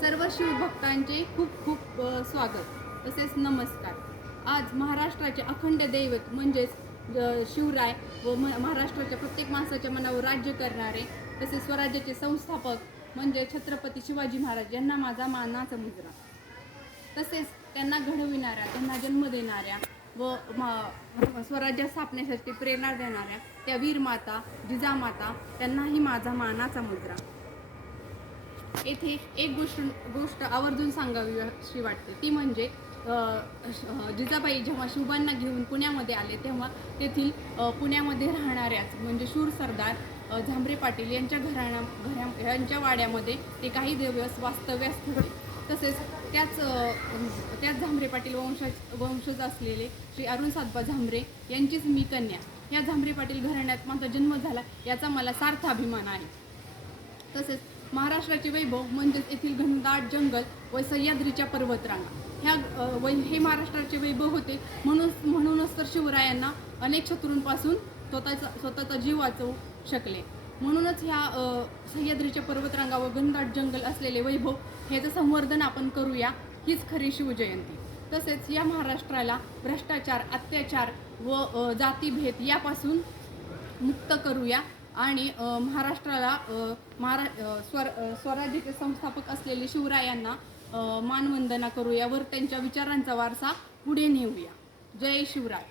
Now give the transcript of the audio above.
सर्व शिवभक्तांचे खूप खूप स्वागत तसेच नमस्कार। आज महाराष्ट्राचे अखंड दैवत म्हणजेच शिवराय व महाराष्ट्राच्या प्रत्येक माणसाच्या मनावर राज्य करणारे तसेच स्वराज्याचे संस्थापक म्हणजे छत्रपती शिवाजी महाराज यांना माझा मानाचा मुजरा। तसेच त्यांना घडविणाऱ्या, त्यांना जन्म देणाऱ्या व स्वराज्य स्थापनेसाठी प्रेरणा देणाऱ्या त्या वीर माता जिजामाता त्यांनाही माझा मानाचा मुजरा। येथे एक गोष्ट आवर्जून सांगावी अशी वाटते, ती म्हणजे जिजाबाई जेव्हा शिवबांना घेऊन पुण्यामध्ये आले तेव्हा तेथील पुण्यामध्ये राहणाऱ्याच म्हणजे शूर सरदार झांबरे पाटील यांच्या यांच्या वाड्यामध्ये ते काही दिवस वास्तव्यास ठेवले। तसेच त्याच झांबरे पाटील वंशज असलेले श्री अरुण सातबा झांबरे यांचीच मी कन्या। या झांबरे पाटील घराण्यात माझा जन्म झाला याचा मला सार्थ अभिमान आहे। तसेच महाराष्ट्राचे वैभव म्हणजेच येथील घनदाट जंगल व सह्याद्रीच्या पर्वतरांगा हे महाराष्ट्राचे वैभव होते। म्हणूनच तर शिवरायांना अनेक शत्रूंपासून स्वतःचा जीव वाचवू शकले। म्हणूनच ह्या सह्याद्रीच्या पर्वतरांगा व घनदाट जंगल असलेले वैभव ह्याचं संवर्धन आपण करूया, हीच खरी शिवजयंती। तसेच या महाराष्ट्राला भ्रष्टाचार, अत्याचार व जातीभेद यापासून मुक्त करूया आणि महाराष्ट्राला स्वराज्याचे संस्थापक असलेले शिवरायांना मानवंदना करूया वर त्यांच्या विचारांचा वारसा पुढे नेऊया। जय शिवराय।